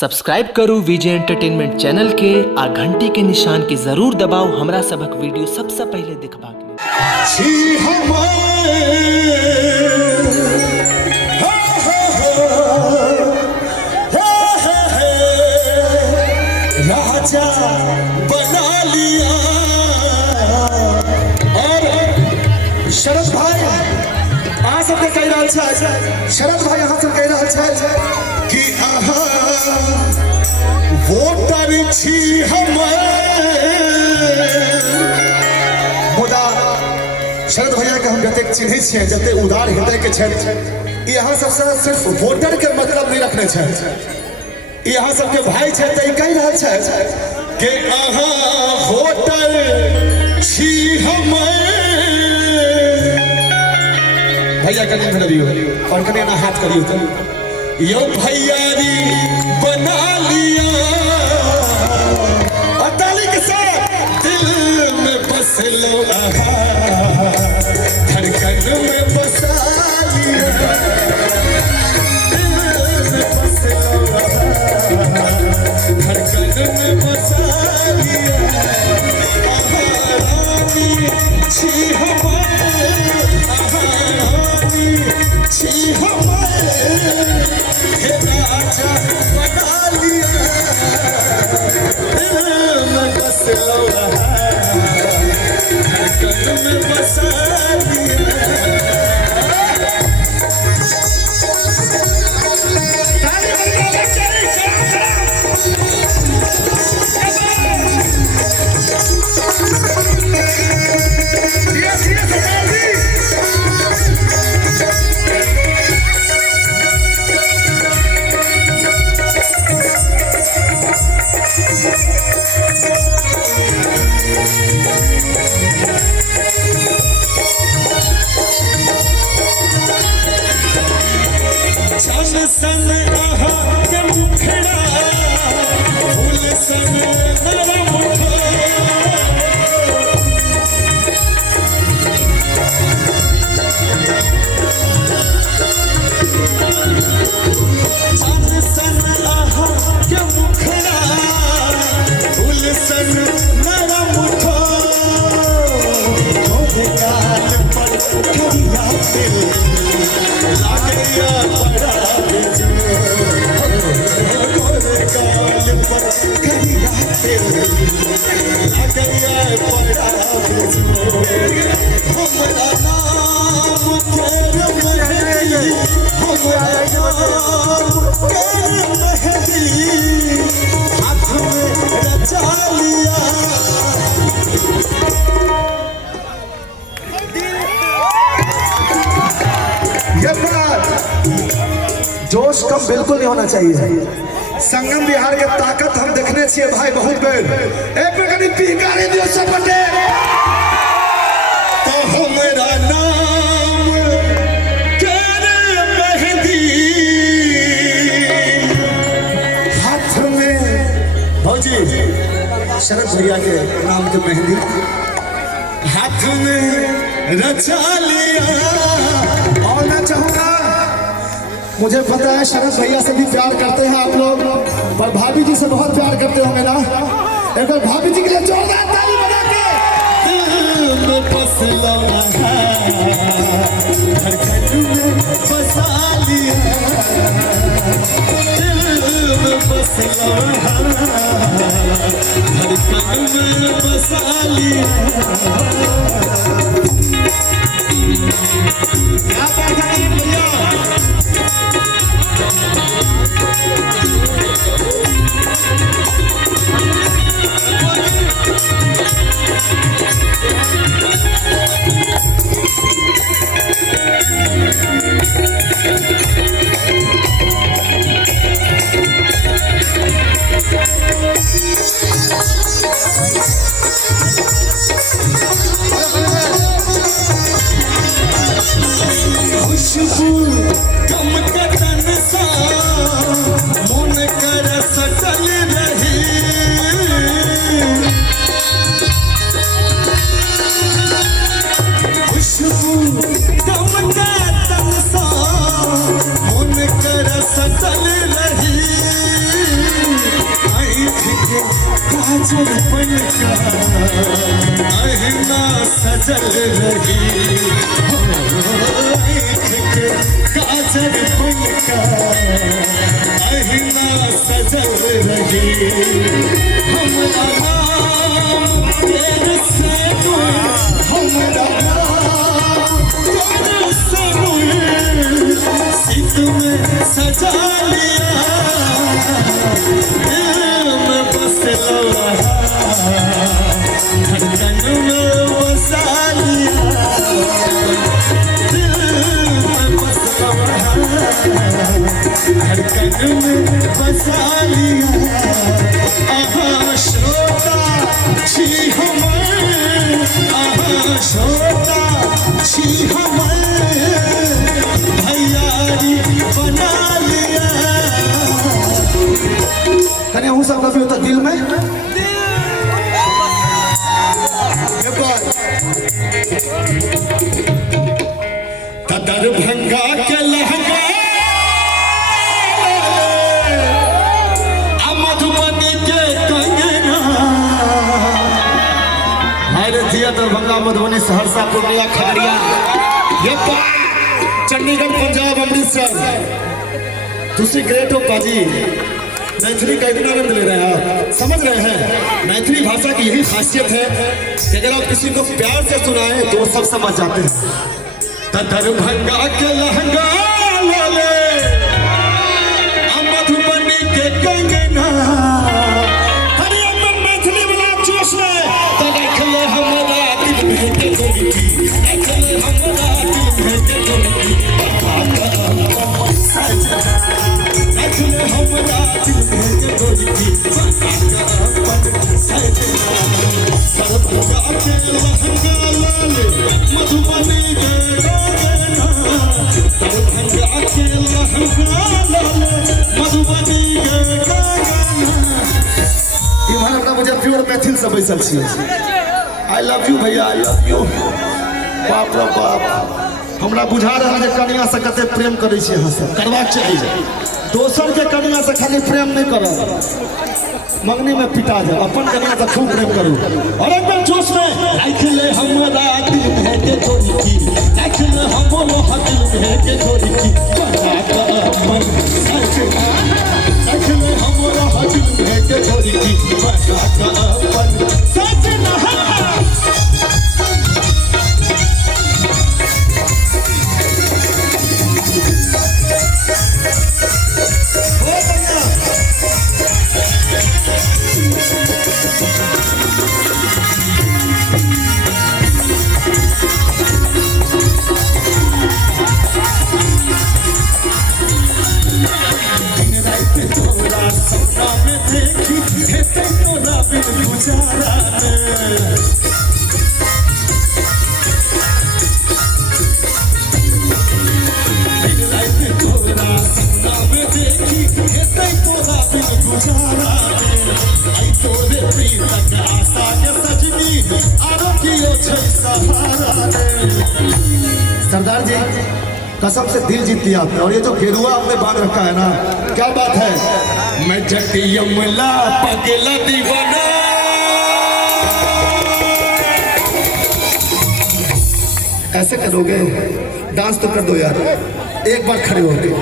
Subscribe करू विजय entertainment channel के आ घंटी के निशान के जरूर दबाओ हमरा सबक वीडियो सबसे पहले देखबा के। राजा बना लिया। और शरद भाई अहाँ सबके कहि रहल छै, शरद भाई अहाँ सब कहि रहल छै कि अहाँ वोटर छी हमर। मुदा शरद भैया के हम जतेक चिन्है छियै, जते उदार हृदय के छथि, ई अहाँ सबसँ सिर्फ वोटर के मतलब नहीं रखने छथि, यहाँ सबके भाई छै तऽ कहि रहल छै कि अहाँ वोटर छी हमर। भैया कनि धरियो और कनि ना हाथ करियो तो यो भैयारी बना लिया। और ताली के साथ दिल में बस लो, धड़कन में बसा लिया। धड़कन में बसा लिया। रानी छी हमारे, रानी छी हमारे, हे राजा बना लिया। दिल में बस लो, धड़कन में बसा लिया। चल सन अहाँ के मुखड़ा, फूल सन नरम चल सन अहाँ के मुखड़ा, फूल सन नरम गाल पर करिया दिल लागैया बड़ा गाल पर करिया दिल लागैया बड़ा। हमरा नाम तेरे मेहंदी, हमरा नाम तेरे मेहंदी, हाथ में रचा लिया। ये बात जोश कम बिल्कुल नहीं होना चाहिए। संगम बिहार के ताकत हम देखने छिए भाई बहुत बेर। एक बेर कनी पीकारी दियो सब बटे तो हमरा नाम तेरे मेहंदी, हाथ में भौजी शरद भैया के नाम के मेहंदी हाथ में रचा लिया। और मैं चाहूंगा, मुझे पता है शरद भैया से भी प्यार करते हैं आप लोग, पर भाभी जी से बहुत प्यार करते होंगे ना। एक बार भाभी जी के लिए जोरदार ताली बजा के। दिल में बस लो, धड़कन में बसा लिया। दिल में बस लो, धड़कन में बसा लिया। क्या बात है भैया। काजल बनका अहिना सजल रही काजल बनका अहिना सजल रही हमरा नाम तेरे से हमरा नाम तेरे से सीत में सजा लिया दिल में बस लगा धड़कन में बसा लिया दिल में बस लगा धड़कन में बसा लिया आहा श्रोता छी हमर आहा श्रोता छी हमर भैयारी बना लिया कने हूँ सब कभी होता दिल में दरभंगा के लहंगा मधुबनी के कंगना दिया दरभंगा मधुबनी सहरसा पूर्णिया खगड़िया ये चंडीगढ़ पंजाब अमृतसर दूसरी ग्रेट हो पाजी मैथिली का इतना आनंद ले रहे हैं आप समझ रहे हैं मैथिली भाषा की यही खासियत है कि अगर आप किसी को प्यार से सुनाएं तो वो सब समझ जाते हैं दरभंगा के लहंगा लाले मधुबनी के कंगना अरे अगर मैथिली वाला जोश में तो देख ले हमारा दिल में के गोरी देख ले हमारा दिल में के गोरी देख ले हमारा दिल में के गोरी दरभंगा के लहंगा लाले मधुबनी के मुझे प्योर मैथिल से बैसल छी आई लव यू भैया आई लव यू बाप रे बाप हमरा बुझा रहा है कन्या से कते प्रेम करे छी अहाँ सब करबाक चाहिए दोसर के कन्या से खाली प्रेम नहीं करब मंगनी में पिटा जाए अपन कन्या से खूब प्रेम करू और एकदम जोश में देख ले हमरा दिल में के गोरी की देख ले हमरो दिल में के गोरी की बना का मन सच देख ले हमरा दिल में के गोरी की बना का मन सच ना सरदार जी कसम से दिल जीत लिया आपने और ये जो गेरुआ आपने बांध रखा है ना क्या बात है मैं जटियमला पगला दीवाना ऐसे करोगे डांस तो कर दो यार एक बार खड़े हो गए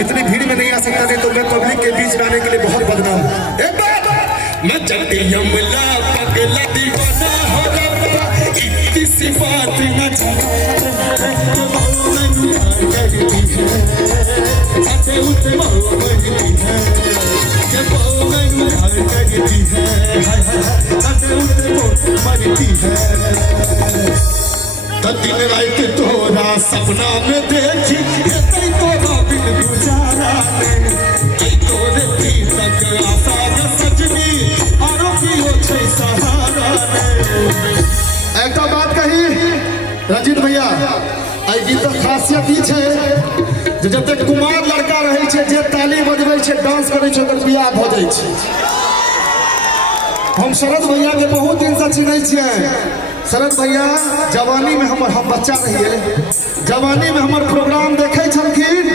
इतनी भीड़ में नहीं आ सकता नहीं तो मैं पब्लिक के बीच में आने के लिए बहुत बदनाम एक बार मैं जटियमला पगला दीवाना हो रहा इतनी सी बात न दिन रात तोरा सपना में देखी तोरा बिन गुजारा तोरे तक आशा सजनी आरो की हो छै सहारा एक बात कही रंजीत भैया आई गीत खासियत ई छै जे जते कुमार लड़का रहे छै जे ताली बजबै छै डांस करै छै ओकर बियाह भ जाइ छै हम शरद भैया के बहुत दिन से चिन्है छियै शरद भैया जवानी में हम बच्चा रहिए जवानी में हमार प्रोग्राम देखे छलखिन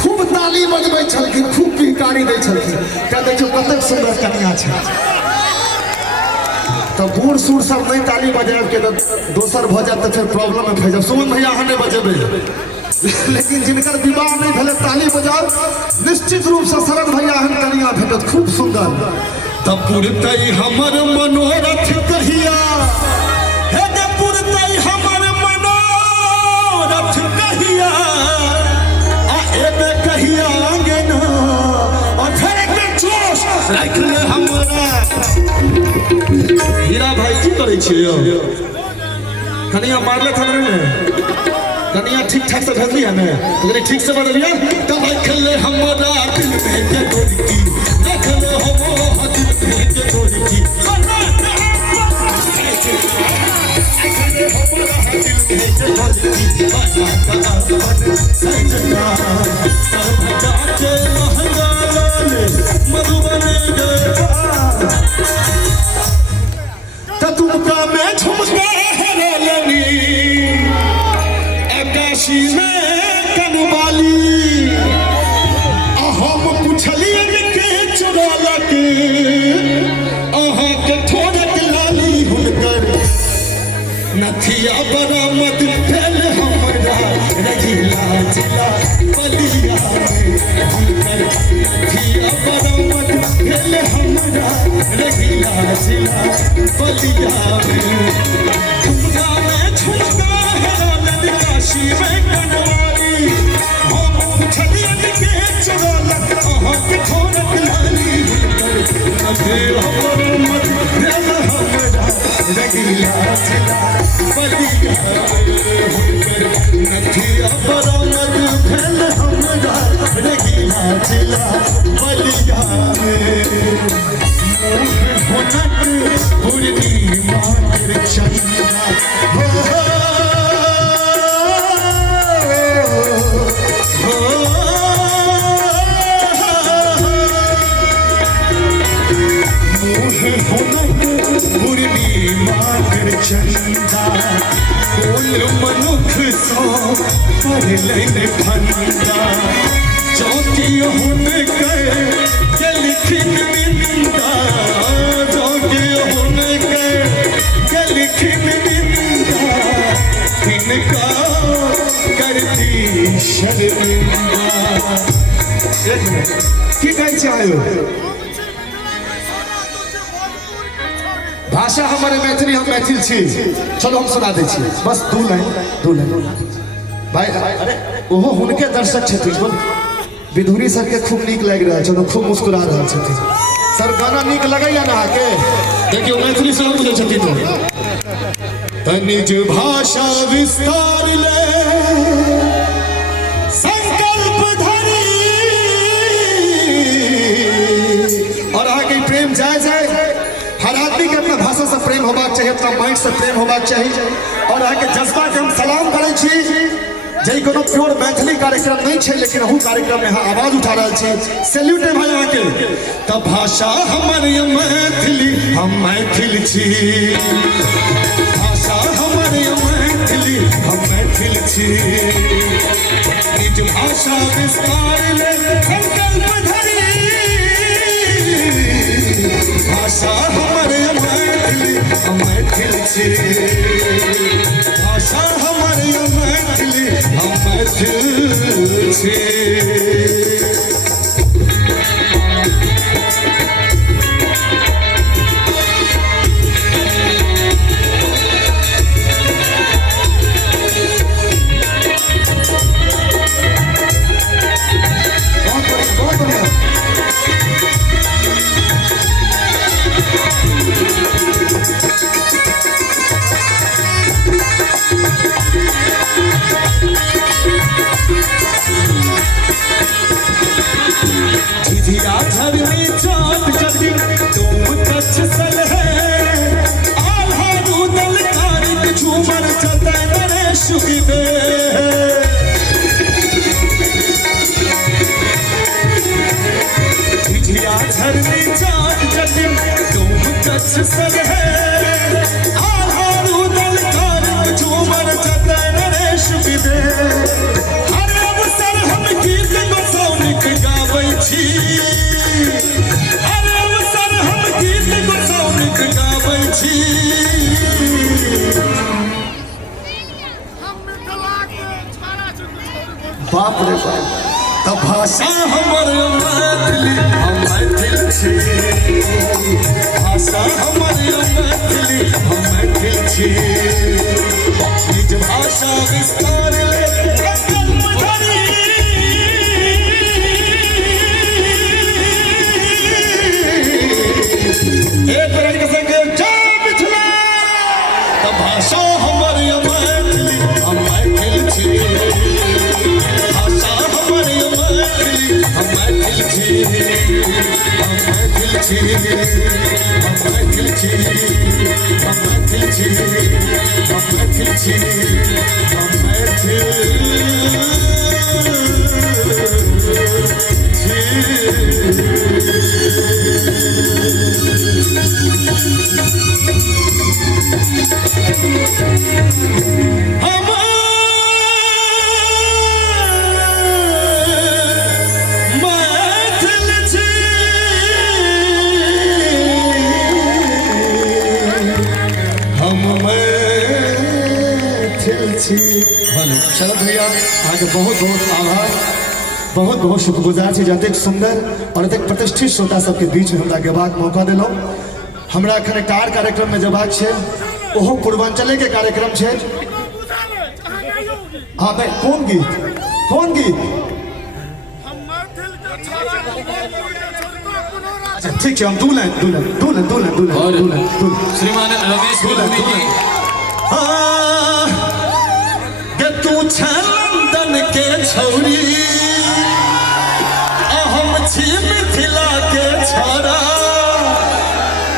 खूब ताली बजबै छलखिन खूब पिचकारी दै छलखिन क्या देखियो कतेक सुंदर कन्या छै तो बूढ़ सूढ़ सब नहीं ताली बजाब के तो दोसर भ जात तो फिर प्रॉब्लम में भेजब। सुमन भैया अहाँ नहीं बजेबे, लेकिन जिनकर विवाह नहीं भेले ताली बजाब निश्चित रूप से शरण भैया अहन कनिया भेटत खूब सुंदर। तब पुरतई हमर मनोरथ कहिया, हे द पुरतई हमर मनोरथ कहिया, आ एबे कहिया अंगना और फिर एक जोश राख ले हमरा। हीरा भाई की करे छियो? कनिया मारले था ने, कनिया ठीक ठाक से भेजली है ने, अगर ठीक से बदलिए तब रख ले हमरा दिल में के डोरी, रख ले हम दिल में के डोरी, तुमका मैं झुमका है लेनी आकाशी में कनवाली, हम पुछलिए के चुरा के अहाँ के थोड़क लाली हुनकर नथिया बरामद भेल हमरा रहिला जिला बलिया में, हुनकर नथिया बरामद भेल हमरा रहिला जिला बलिया में। झुमका में झुमका है काशी में कनवाली, हम पुछलिए के चुरा अहाँ के थोड़क लाली हुनकर नथिया बरामद भेल हमरा रहिला जिला बलिया में, नथिया बरामद भेल हमरा रहिला जिला बलिया में। हुनक पूर्णिमा के चंद्रमा पूर्णिमा कर चंदा बोल मनुख सो पर लेने फंदा, चौकी हुन के लिखिन निंदा, चौकी हुन के लिखिन निंदा, इनका करती शर्मिंदा। एक मिनट की कहै चाहो? भाषा हमारे मैथिली, हम मैथिल छी। चलो हम सुना दै छी, बस दू लाइन भाई। ओहो हुनके दर्शक छथिन, विधुरी सर के खूब नीक लागि रहल छै, खूब मुस्कुरा रहल छथिन। सर गाना नीक लगैया ना के? देखियो मैथिली से बुझै छथिन तो निज भाषा विस्तार ले संकल्प धरी, और आगे प्रेम जायज है। हर आदमी के अपना भाषा से प्रेम होबाक चाहिए, अपना माइंड से प्रेम होबाक चाहिए, और आगे जज्बा के हम सलाम करै छी। जे कोनो प्योर मैथिली कार्यक्रम नहीं है, लेकिन अहू कार्यक्रम में यहाँ आवाज उठा रहा है। सैल्यूट है भाई यहाँ के। तब भाषा हमर मैथिली, हम मैथिल छी, भाषा हमर मैथिली, हम मैथिल छी। निज भाषा विस्तार ले संकल्प धरी, भाषा हमर मैथिली, हम मैथिल छी, भाषा हमर मैथिली, हम मैथिल छी। छी बाप रे बाप तब भाषा हमर मैथिली हम मैथिल छी भाषा हमर मैथिली हम मैथिल छी निज भाषा विस्तार ले एक रंग के संग जय मिथिला तब भाषा हमर मैथिली हम मैथिल छी भाषा हमर मैथिली हम मैथिल छी हम मैथिल छी हम मैथिल छी हम मैथिल छी हम मैथिल छी हम मैथिल हेलो शरद भैया अहाँके बहुत बहुत आभार बहुत बहुत शुक्रगुजार छी जतेक सुंदर और एतेक प्रतिष्ठित श्रोता सबके बीच में हमरा गेबाक मौका देलहुँ हमरा एखन एकटा आर कार्यक्रम में जेबाक छै ओहो पूर्वांचले के कार्यक्रम छै हाँ भाई कोन गीत अच्छा ठीक है हम दू लाइन श्रीमान रमेश गुरुजी तू लंदन के छौरी हम छी मिथिला के छौरा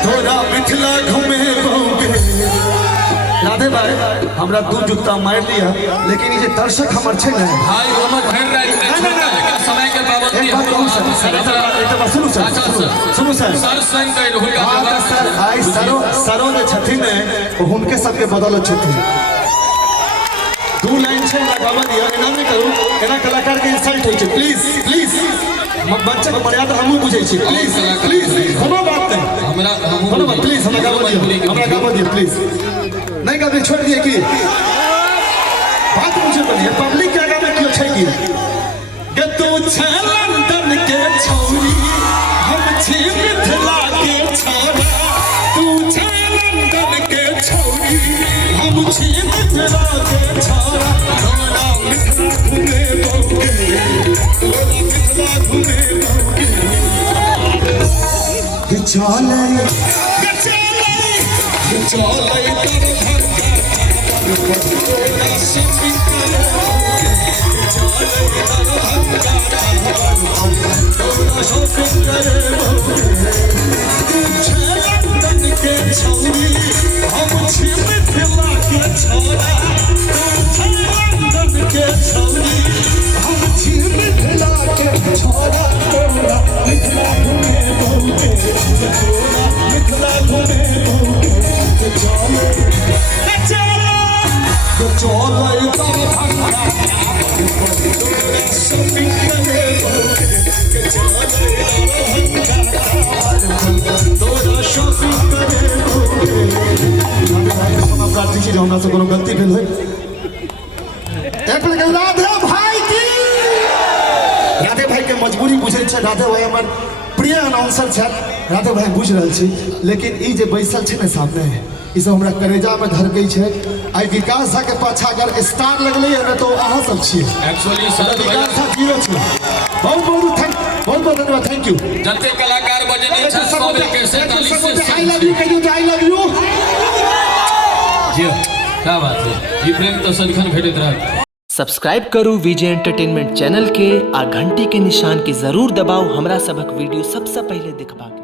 तोरा मिथिला घूमे राधे भाई हमरा दू जुत्ता मार लिया लेकिन ये दर्शक हमर छै ना भाई हमर भर रही है लेकिन समय के पाबंदी एक बात कहूं सुनू सर सर स्वयं कह रहल का सर आई सरो जे छथिन हुनके सबके बदौलत छथिन दू लाइन छै हमरा गावा दिया एना नहीं करू एना कलाकार के इंसल्ट होय छै प्लीज बच्चा के मर्यादा हमहू बुझै छी प्लीज कोनो बात नहीं हमरा कोनो बात प्लीज हमरा गावा दिया प्लीज नहीं गावे छोड़ दिए की बात मुझे बनी पब्लिक के आगे में क्यों छै की के तू लंदन के छौरी हम छी मिथिला के छौरा तू लंदन के छौरी हम छी मिथिला के छौरा तोरा मिथिला घूमे चले के छौरी हम छी मिथिला के छौरा लंदन के छौरी हम छी मिथिला के छौरा तोरा मिथिला घूमे मिथिला घूमे हमरा से कोनो गलती भेल है राधे भाई के मजबूरी बुझे छै राधे भाई हमर प्रिय अनाउंसर छै राधे भाई बुझ रहल छी लेकिन ई जे बैसल छै ने सामने ई सब हमरा करेजा में धड़कै छै आई विकास झा के पाछा अगर स्टार लगलै है तो अहाँ सब छियै एक्चुअली सर विकास झा जीरो छै बहुत धन्यवाद थैंक यू जते कलाकार बजने छै सब के 47 से आई लव यू जी क्या बात है ई प्रेम तो सदिखन भेटैत रहत सब्सक्राइब करू विजय एंटरटेनमेंट चैनल के आ घंटी के निशान के जरूर दबाओ हमरा सबक वीडियो सबसे पहले देखबाक